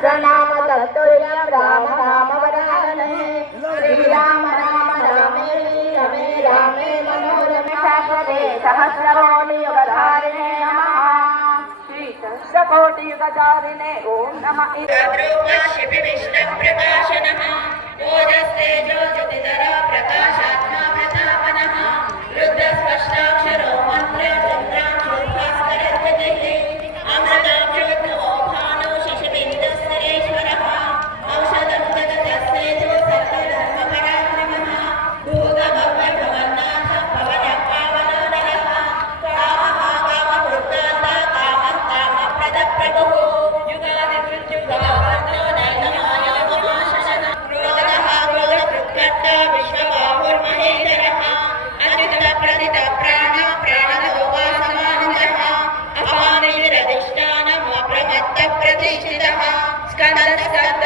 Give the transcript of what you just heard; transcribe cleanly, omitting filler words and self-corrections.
सहस्रनाम तत्तुल्यं राम राम वरानने श्रीराम राम रामे रमे रामे मनोरमे शाश्वते सहस्रकोटियुगधारिणे नमः श्री सहस्रकोटियुगधारिणे ओम नमः विष्णुप्रकाशनः ओजस्तेजो ज्योतिधरा प्रकाशात्मा प्रतापनः रुद्रस्पष्टाक्षरो मंत्र चन्द्राक्षोभास्करद्वितिः अमृताक्षोत्तमो भानो शशिबिन्दुस्तरेश्वरः औषधं जगतस्तेजो सर्वधर्मपराक्रमः भूतभव्यभवन्नाथ पवनपावनो नरः कामः कामभृतान्ता कामः कामप्रदप्रभुः युगादिमृत्युकावर्तो नैनमायो ममाशनः क्रोधः क्रोधकृत्कर्ता विश्वबाहुर्महेश्वरः अच्युतप्रदित प्राण प्राणलोकासमानितः अपानिरधिष्ठानम् अप्रमत्तप्रतिष्ठितः स्कन्दः